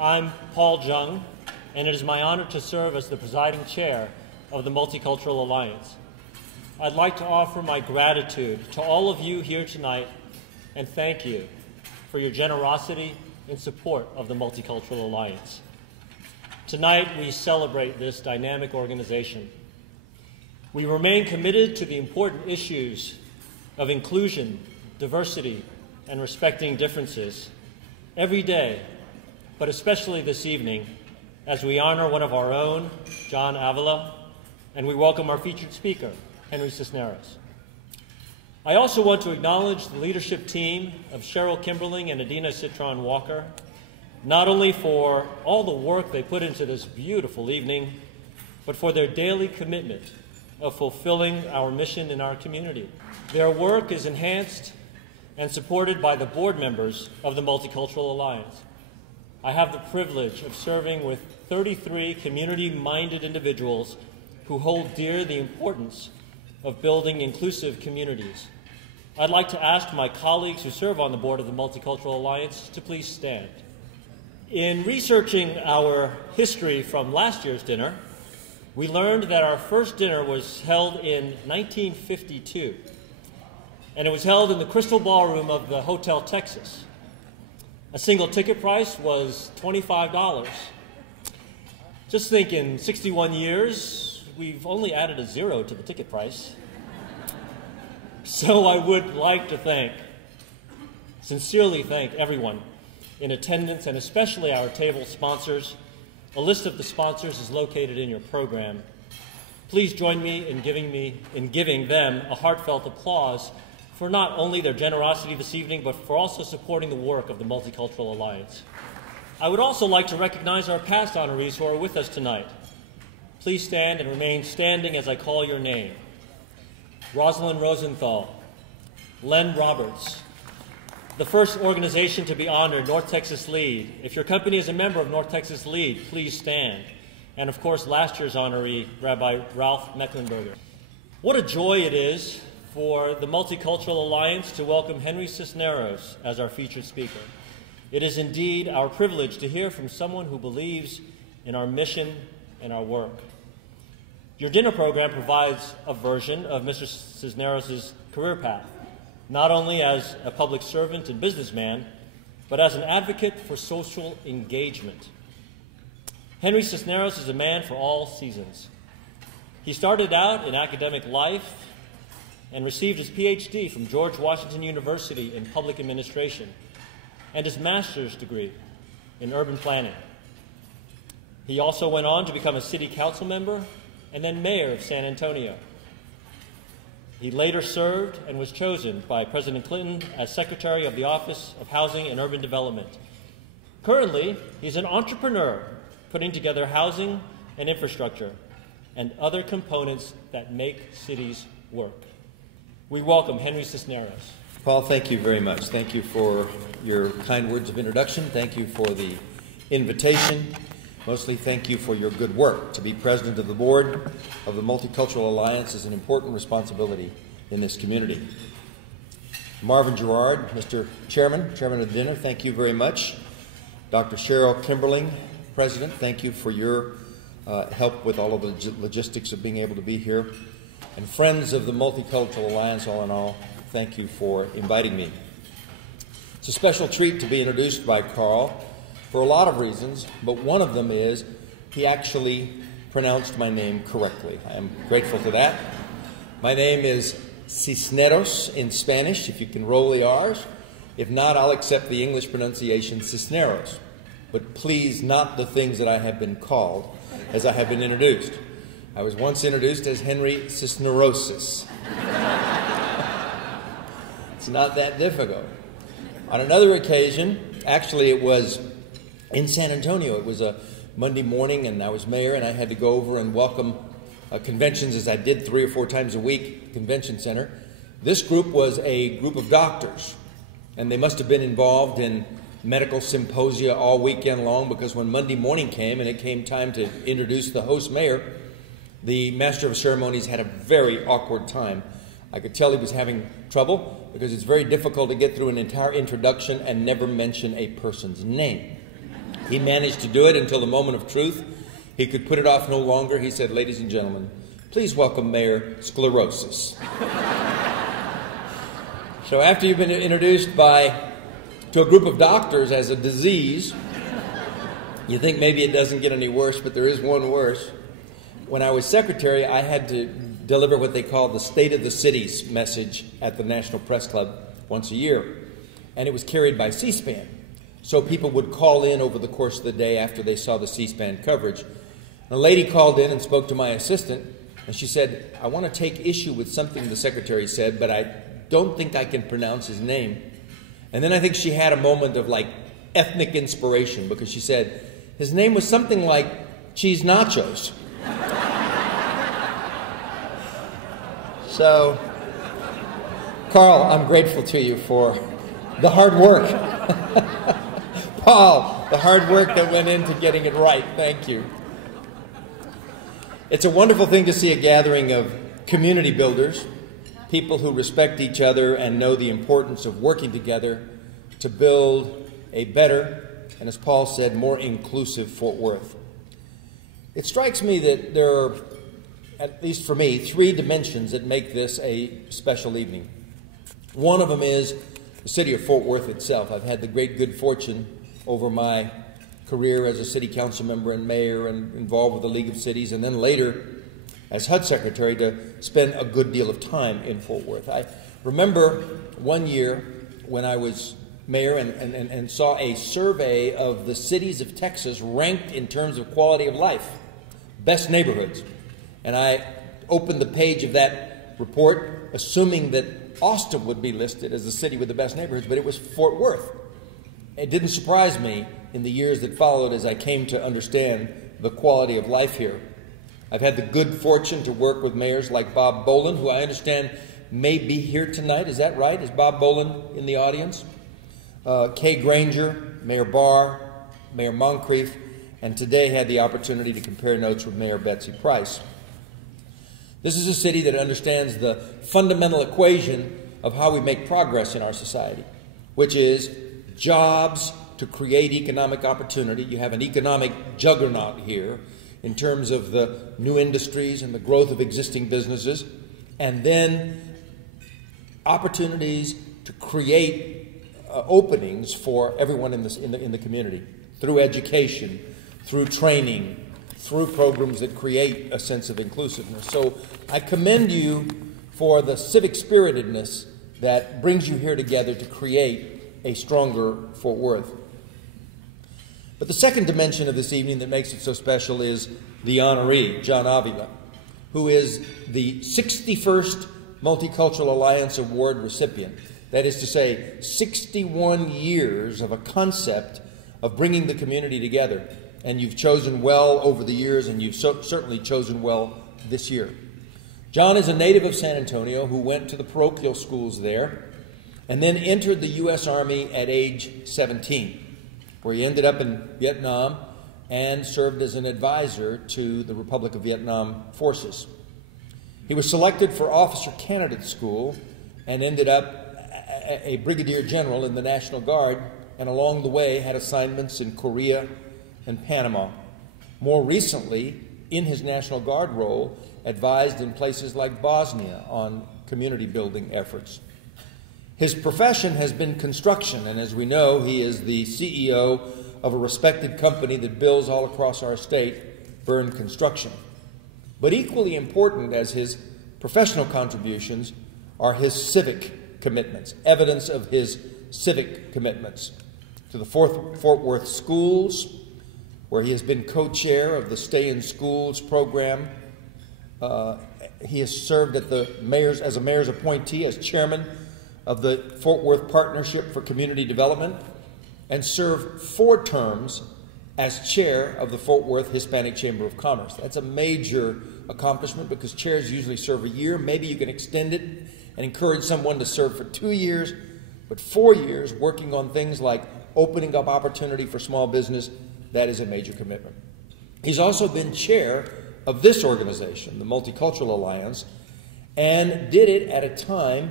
I'm Paul Jung, and it is my honor to serve as the presiding chair of the Multicultural Alliance. I'd like to offer my gratitude to all of you here tonight and thank you for your generosity in support of the Multicultural Alliance. Tonight, we celebrate this dynamic organization. We remain committed to the important issues of inclusion, diversity, and respecting differences every day, but especially this evening, as we honor one of our own, John Avila, and we welcome our featured speaker, Henry Cisneros. I also want to acknowledge the leadership team of Cheryl Kimberling and Adina Citron Walker, not only for all the work they put into this beautiful evening, but for their daily commitment of fulfilling our mission in our community. Their work is enhanced and supported by the board members of the Multicultural Alliance. I have the privilege of serving with 33 community-minded individuals who hold dear the importance of building inclusive communities. I'd like to ask my colleagues who serve on the board of the Multicultural Alliance to please stand. In researching our history from last year's dinner, we learned that our first dinner was held in 1952, and it was held in the Crystal Ballroom of the Hotel Texas. A single ticket price was $25. Just think, in 61 years, we've only added a zero to the ticket price. So I would like to sincerely thank everyone in attendance, and especially our table sponsors. A list of the sponsors is located in your program. Please join me in giving them a heartfelt applause for not only their generosity this evening, but for also supporting the work of the Multicultural Alliance. I would also like to recognize our past honorees who are with us tonight. Please stand and remain standing as I call your name. Rosalind Rosenthal, Len Roberts. The first organization to be honored, North Texas Lead. If your company is a member of North Texas Lead, please stand. And of course, last year's honoree, Rabbi Ralph Mecklenburger. What a joy it is for the Multicultural Alliance to welcome Henry Cisneros as our featured speaker. It is indeed our privilege to hear from someone who believes in our mission and our work. Your dinner program provides a version of Mr. Cisneros' career path, not only as a public servant and businessman, but as an advocate for social engagement. Henry Cisneros is a man for all seasons. He started out in academic life and received his PhD from George Washington University in public administration and his master's degree in urban planning. He also went on to become a city council member and then mayor of San Antonio. He later served and was chosen by President Clinton as Secretary of the Office of Housing and Urban Development. Currently, he's an entrepreneur putting together housing and infrastructure and other components that make cities work. We welcome Henry Cisneros. Paul, thank you very much. Thank you for your kind words of introduction. Thank you for the invitation. Mostly thank you for your good work. To be president of the board of the Multicultural Alliance is an important responsibility in this community. Marvin Gerard, Mr. Chairman of the dinner, thank you very much. Dr. Cheryl Kimberling, President, thank you for your help with all of the logistics of being able to be here. And friends of the Multicultural Alliance, all in all, thank you for inviting me. It's a special treat to be introduced by Carl for a lot of reasons, but one of them is he actually pronounced my name correctly. I am grateful for that. My name is Cisneros in Spanish, if you can roll the R's. If not, I'll accept the English pronunciation Cisneros. But please, not the things that I have been called as I have been introduced. I was once introduced as Henry Cisnerosis. It's not that difficult. On another occasion, actually it was in San Antonio. It was a Monday morning and I was mayor and I had to go over and welcome conventions, as I did 3 or 4 times a week, convention center. This group was a group of doctors, and they must have been involved in medical symposia all weekend long, because when Monday morning came and it came time to introduce the host mayor, the master of ceremonies had a very awkward time. I could tell he was having trouble because it's very difficult to get through an entire introduction and never mention a person's name. He managed to do it until the moment of truth. He could put it off no longer. He said, "Ladies and gentlemen, please welcome Mayor Sclerosis." So after you've been introduced to a group of doctors as a disease, you think maybe it doesn't get any worse, but there is one worse. When I was secretary, I had to deliver what they call the State of the Cities message at the National Press Club once a year, and it was carried by C-SPAN. So people would call in over the course of the day after they saw the C-SPAN coverage. A lady called in and spoke to my assistant, and she said, "I want to take issue with something the secretary said, but I don't think I can pronounce his name." And then I think she had a moment of like ethnic inspiration, because she said, his name was something like Cheese Nachos. So, Carl, I'm grateful to you for the hard work. Paul, the hard work that went into getting it right. Thank you. It's a wonderful thing to see a gathering of community builders, people who respect each other and know the importance of working together to build a better, and as Paul said, more inclusive Fort Worth. It strikes me that there are, at least for me, 3 dimensions that make this a special evening. One of them is the city of Fort Worth itself. I've had the great good fortune over my career as a city council member and mayor and involved with the League of Cities, and then later as HUD secretary to spend a good deal of time in Fort Worth. I remember one year when I was mayor and saw a survey of the cities of Texas ranked in terms of quality of life, best neighborhoods. And I opened the page of that report assuming that Austin would be listed as the city with the best neighborhoods, but it was Fort Worth. It didn't surprise me in the years that followed as I came to understand the quality of life here. I've had the good fortune to work with mayors like Bob Boland, who I understand may be here tonight. Is that right? Is Bob Boland in the audience? Kay Granger, Mayor Barr, Mayor Moncrief, and today had the opportunity to compare notes with Mayor Betsy Price. This is a city that understands the fundamental equation of how we make progress in our society, which is jobs to create economic opportunity. You have an economic juggernaut here in terms of the new industries and the growth of existing businesses, and then opportunities to create openings for everyone in the community through education, through training, through programs that create a sense of inclusiveness. So I commend you for the civic spiritedness that brings you here together to create a stronger Fort Worth. But the second dimension of this evening that makes it so special is the honoree, John Avila, who is the 61st Multicultural Alliance Award recipient. That is to say, 61 years of a concept of bringing the community together. And you've chosen well over the years, and you've certainly chosen well this year. John is a native of San Antonio who went to the parochial schools there and then entered the U.S. Army at age 17, where he ended up in Vietnam and served as an advisor to the Republic of Vietnam forces. He was selected for Officer Candidate School and ended up a brigadier general in the National Guard, and along the way had assignments in Korea and Panama. More recently, in his National Guard role, advised in places like Bosnia on community building efforts. His profession has been construction, and as we know, he is the CEO of a respected company that builds all across our state, Byrne Construction. But equally important as his professional contributions are his civic commitments, evidence of his civic commitments to the Fort Worth schools, where he has been co-chair of the Stay in Schools program. He has served as a mayor's appointee, as chairman of the Fort Worth Partnership for Community Development, and served 4 terms as chair of the Fort Worth Hispanic Chamber of Commerce. That's a major accomplishment because chairs usually serve a year. Maybe you can extend it and encourage someone to serve for 2 years, but 4 years working on things like opening up opportunity for small business, that is a major commitment. He's also been chair of this organization, the Multicultural Alliance, and did it at a time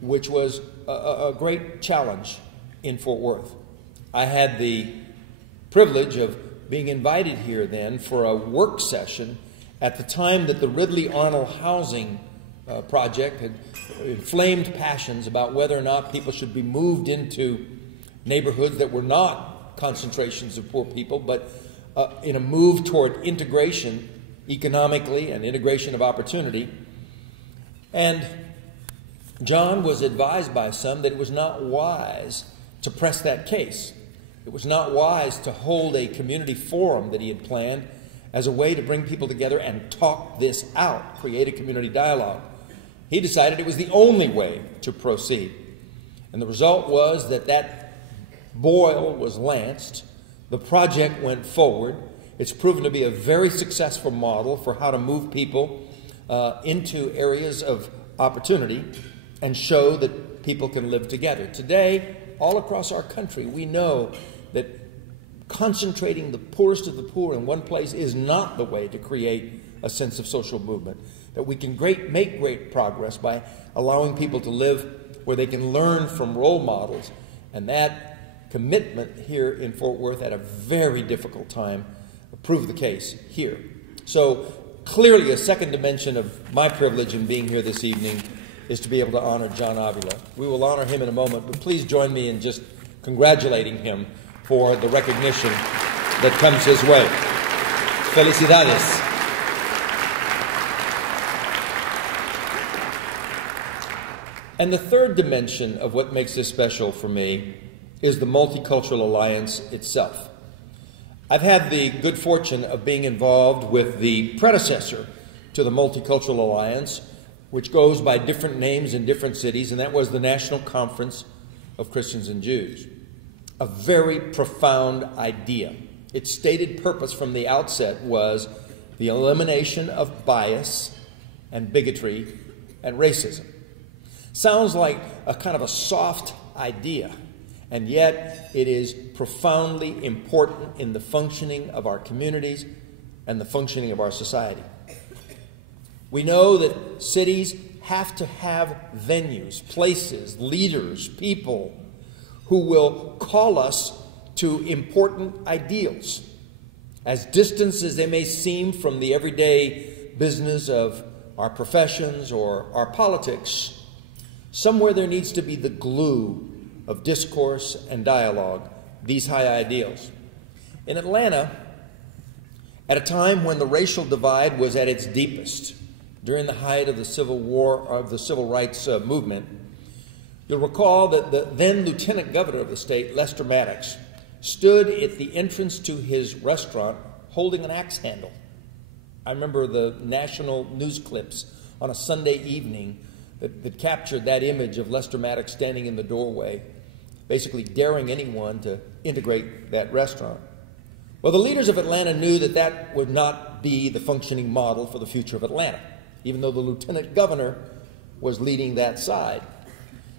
which was a great challenge in Fort Worth. I had the privilege of being invited here then for a work session at the time that the Ridley Arnold housing project had inflamed passions about whether or not people should be moved into neighborhoods that were not concentrations of poor people, but in a move toward integration economically and integration of opportunity. And John was advised by some that it was not wise to press that case. It was not wise to hold a community forum that he had planned as a way to bring people together and talk this out, create a community dialogue. He decided it was the only way to proceed. And the result was that that boil was lanced. The project went forward. It's proven to be a very successful model for how to move people into areas of opportunity and show that people can live together. Today, all across our country, we know that concentrating the poorest of the poor in one place is not the way to create a sense of social movement. That we can make great progress by allowing people to live where they can learn from role models. And that commitment here in Fort Worth at a very difficult time proved the case here. So clearly a second dimension of my privilege in being here this evening is to be able to honor John Avila. We will honor him in a moment, but please join me in just congratulating him for the recognition that comes his way. Felicidades. And the third dimension of what makes this special for me is the Multicultural Alliance itself. I've had the good fortune of being involved with the predecessor to the Multicultural Alliance, which goes by different names in different cities, and that was the National Conference of Christians and Jews. A very profound idea. Its stated purpose from the outset was the elimination of bias and bigotry and racism. Sounds like a kind of a soft idea, and yet it is profoundly important in the functioning of our communities and the functioning of our society. We know that cities have to have venues, places, leaders, people who will call us to important ideals, as distant as they may seem from the everyday business of our professions or our politics. Somewhere there needs to be the glue of discourse and dialogue, these high ideals. In Atlanta, at a time when the racial divide was at its deepest, during the height of the Civil War, of the Civil Rights movement, you'll recall that the then Lieutenant Governor of the state, Lester Maddox, stood at the entrance to his restaurant holding an axe handle. I remember the national news clips on a Sunday evening that captured that image of Lester Maddox standing in the doorway, basically daring anyone to integrate that restaurant. Well, the leaders of Atlanta knew that that would not be the functioning model for the future of Atlanta, even though the Lieutenant Governor was leading that side.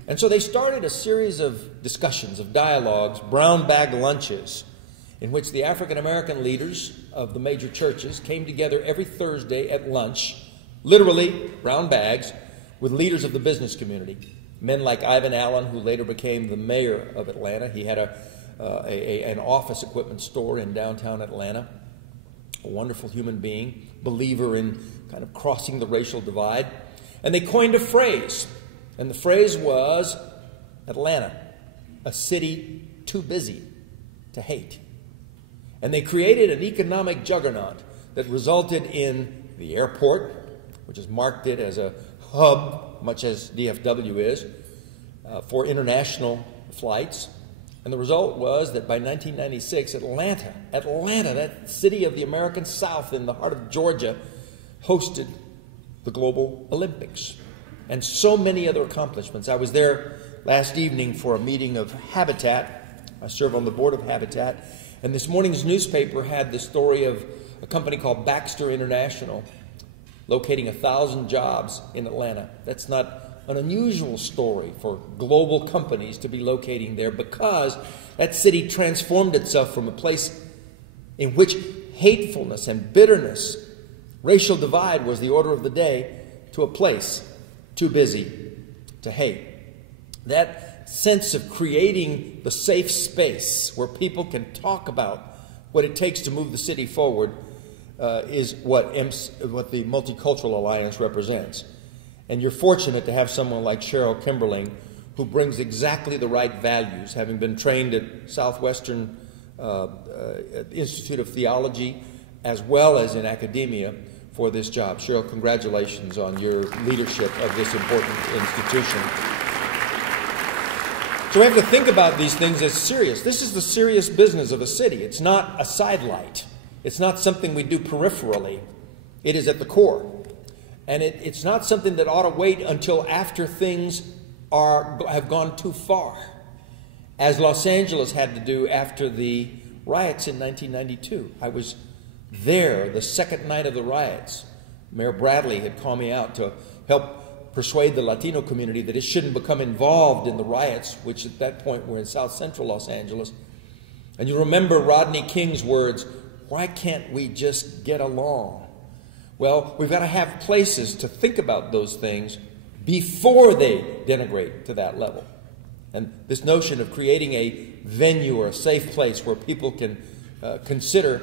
And so they started a series of discussions, of dialogues, brown bag lunches, in which the African American leaders of the major churches came together every Thursday at lunch, literally brown bags, with leaders of the business community. Men like Ivan Allen, who later became the mayor of Atlanta. He had an office equipment store in downtown Atlanta. A wonderful human being, believer in kind of crossing the racial divide. And they coined a phrase. And the phrase was, Atlanta, a city too busy to hate. And they created an economic juggernaut that resulted in the airport, which has marked it as a hub, much as DFW is, for international flights. And the result was that by 1996, Atlanta, that city of the American South in the heart of Georgia, hosted the Global Olympics. And so many other accomplishments. I was there last evening for a meeting of Habitat. I serve on the board of Habitat. And this morning's newspaper had the story of a company called Baxter International locating 1,000 jobs in Atlanta. That's not an unusual story for global companies to be locating there, because that city transformed itself from a place in which hatefulness and bitterness, racial divide was the order of the day, to a place too busy to hate. That sense of creating the safe space where people can talk about what it takes to move the city forward is what the Multicultural Alliance represents. And you're fortunate to have someone like Cheryl Kimberling, who brings exactly the right values, having been trained at Southwestern Institute of Theology, as well as in academia, for this job. Cheryl, congratulations on your leadership of this important institution. So we have to think about these things as serious. This is the serious business of a city. It's not a sidelight. It's not something we do peripherally. It is at the core. And it's not something that ought to wait until after things have gone too far, as Los Angeles had to do after the riots in 1992. I was there the second night of the riots. Mayor Bradley had called me out to help persuade the Latino community that it shouldn't become involved in the riots, which at that point were in South Central Los Angeles. And you remember Rodney King's words, "Why can't we just get along?" Well, we've got to have places to think about those things before they denigrate to that level. And this notion of creating a venue or a safe place where people can consider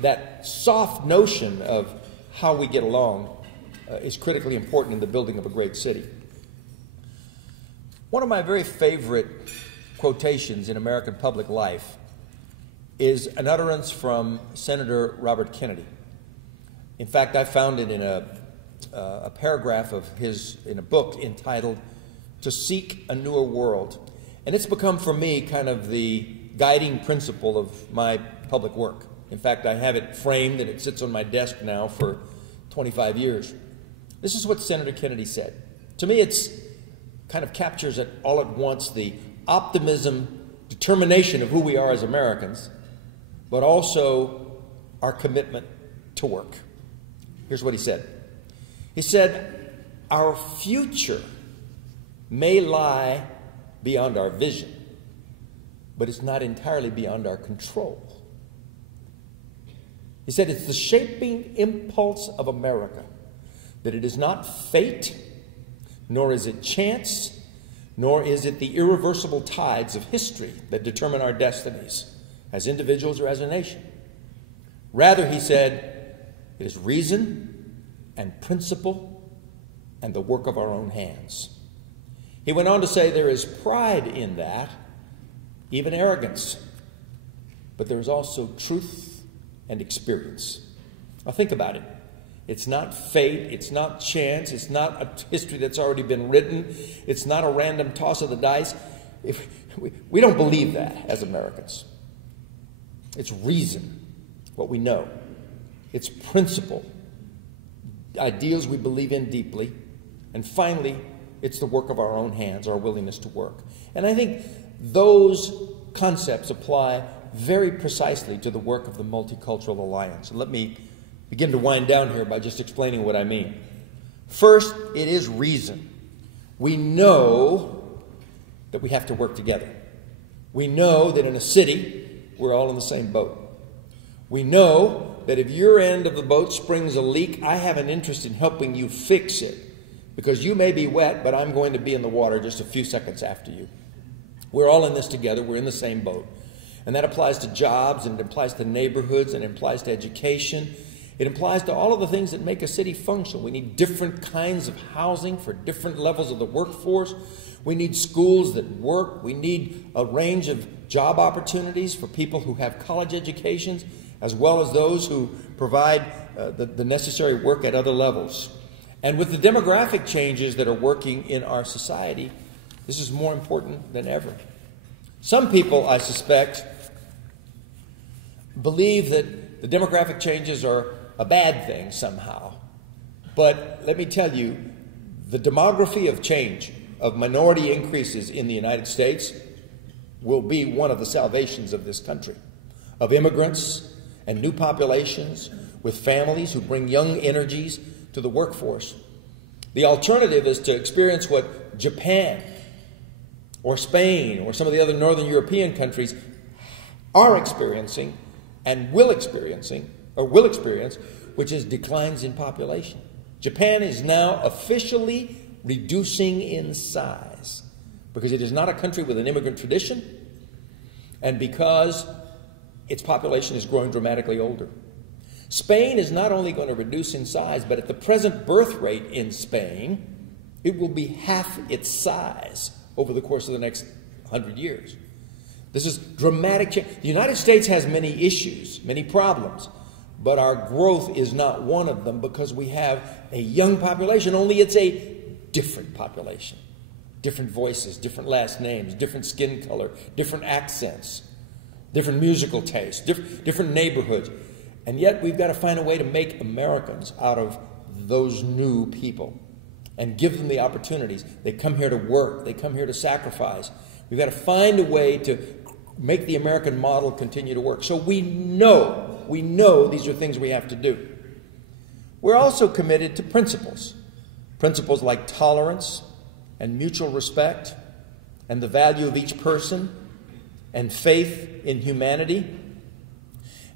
that soft notion of how we get along is critically important in the building of a great city. One of my very favorite quotations in American public life is an utterance from Senator Robert Kennedy. In fact, I found it in a paragraph of his in a book entitled "To Seek a Newer World." And it's become for me kind of the guiding principle of my public work. In fact, I have it framed and it sits on my desk now for 25 years. This is what Senator Kennedy said. To me, it's kind of captures it all at once, the optimism, determination of who we are as Americans, but also our commitment to work. Here's what he said. He said, "Our future may lie beyond our vision, but it's not entirely beyond our control." He said, "It's the shaping impulse of America, that it is not fate, nor is it chance, nor is it the irreversible tides of history that determine our destinies as individuals or as a nation. Rather," he said, "it is reason and principle and the work of our own hands." He went on to say there is pride in that, even arrogance, but there is also truth and experience. Now think about it. It's not fate, it's not chance, it's not a history that's already been written, it's not a random toss of the dice. We don't believe that as Americans. It's reason, what we know. It's principle, ideals we believe in deeply. And finally, it's the work of our own hands, our willingness to work. And I think those concepts apply very precisely to the work of the Multicultural Alliance. And let me begin to wind down here by just explaining what I mean. First, it is reason. We know that we have to work together. We know that in a city, we're all in the same boat. We know that if your end of the boat springs a leak, I have an interest in helping you fix it, because you may be wet, but I'm going to be in the water just a few seconds after you. We're all in this together. We're in the same boat. And that applies to jobs, and it applies to neighborhoods, and it applies to education. It applies to all of the things that make a city function. We need different kinds of housing for different levels of the workforce. We need schools that work. We need a range of job opportunities for people who have college educations, as well as those who provide the necessary work at other levels. And with the demographic changes that are working in our society, this is more important than ever. Some people, I suspect, believe that the demographic changes are a bad thing somehow. But let me tell you, the demography of change, of minority increases in the United States, will be one of the salvations of this country, of immigrants and new populations with families who bring young energies to the workforce. The alternative is to experience what Japan or Spain or some of the other northern European countries are experiencing and will experience, which is declines in population. Japan is now officially reducing in size because it is not a country with an immigrant tradition, and because its population is growing dramatically older. Spain is not only going to reduce in size, but at the present birth rate in Spain, it will be half its size over the course of the next 100 years. This is dramatic change. The United States has many issues, many problems, but our growth is not one of them because we have a young population, only it's a different population. Different voices, different last names, different skin color, different accents, different musical tastes, different neighborhoods. And yet we've got to find a way to make Americans out of those new people and give them the opportunities. They come here to work. They come here to sacrifice. We've got to find a way to make the American model continue to work. So we know these are things we have to do. We're also committed to principles. Principles like tolerance and mutual respect and the value of each person and faith in humanity.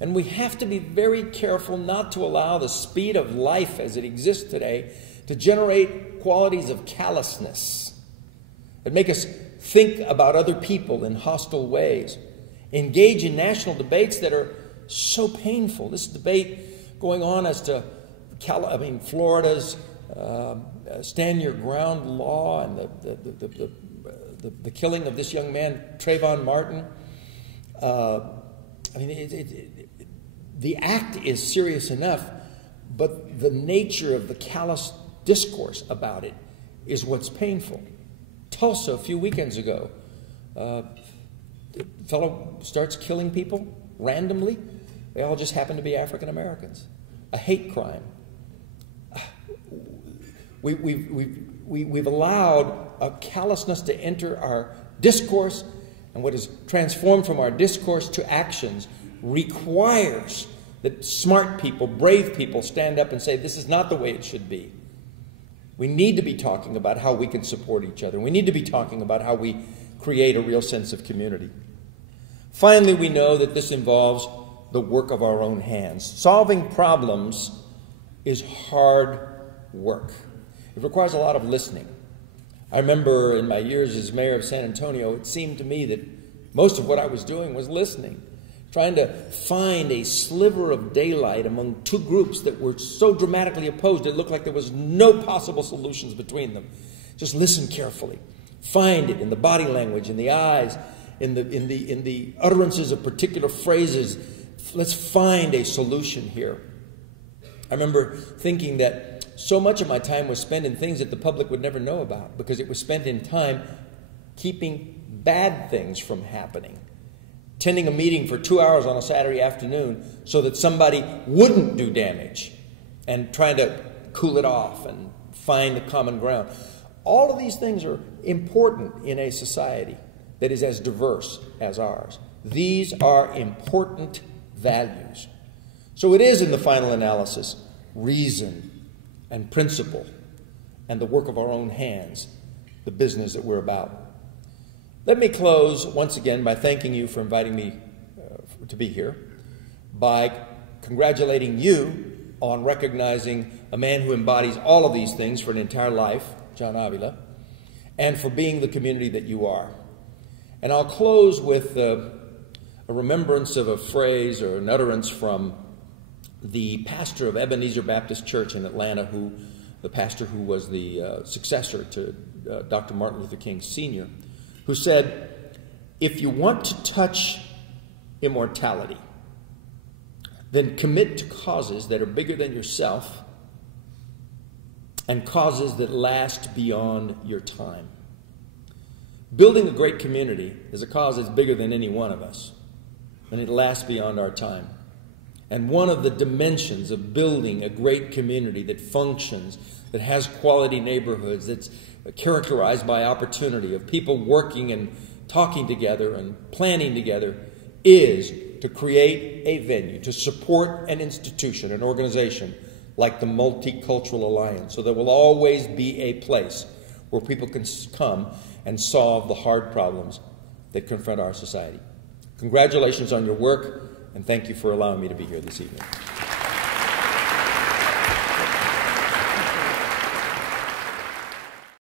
And we have to be very careful not to allow the speed of life as it exists today to generate qualities of callousness that make us think about other people in hostile ways, engage in national debates that are so painful. This debate going on as to Florida's stand your ground law and the killing of this young man, Trayvon Martin. The act is serious enough, but the nature of the callous discourse about it is what's painful. Tulsa, a few weekends ago, a fellow starts killing people randomly. They all just happen to be African Americans. A hate crime. We've allowed a callousness to enter our discourse, and what is transformed from our discourse to actions requires that smart people, brave people stand up and say, this is not the way it should be. We need to be talking about how we can support each other. We need to be talking about how we create a real sense of community. Finally, we know that this involves the work of our own hands. Solving problems is hard work. It requires a lot of listening. I remember in my years as mayor of San Antonio, it seemed to me that most of what I was doing was listening, trying to find a sliver of daylight among two groups that were so dramatically opposed it looked like there was no possible solutions between them. Just listen carefully. Find it in the body language, in the eyes, in the utterances of particular phrases. Let's find a solution here. I remember thinking that so much of my time was spent in things that the public would never know about because it was spent in time keeping bad things from happening. Attending a meeting for 2 hours on a Saturday afternoon so that somebody wouldn't do damage and trying to cool it off and find the common ground. All of these things are important in a society that is as diverse as ours. These are important values. So it is, in the final analysis, reason and principle and the work of our own hands, the business that we're about. Let me close once again by thanking you for inviting me to be here, by congratulating you on recognizing a man who embodies all of these things for an entire life, John Avila, and for being the community that you are. And I'll close with a remembrance of a phrase or an utterance from the pastor of Ebenezer Baptist Church in Atlanta, the pastor who was the successor to Dr. Martin Luther King Sr., who said, if you want to touch immortality, then commit to causes that are bigger than yourself and causes that last beyond your time. Building a great community is a cause that's bigger than any one of us, and it lasts beyond our time. And one of the dimensions of building a great community that functions, that has quality neighborhoods, that's characterized by opportunity, of people working and talking together and planning together, is to create a venue, to support an institution, an organization like the Multicultural Alliance, so there will always be a place where people can come and solve the hard problems that confront our society. Congratulations on your work, and thank you for allowing me to be here this evening.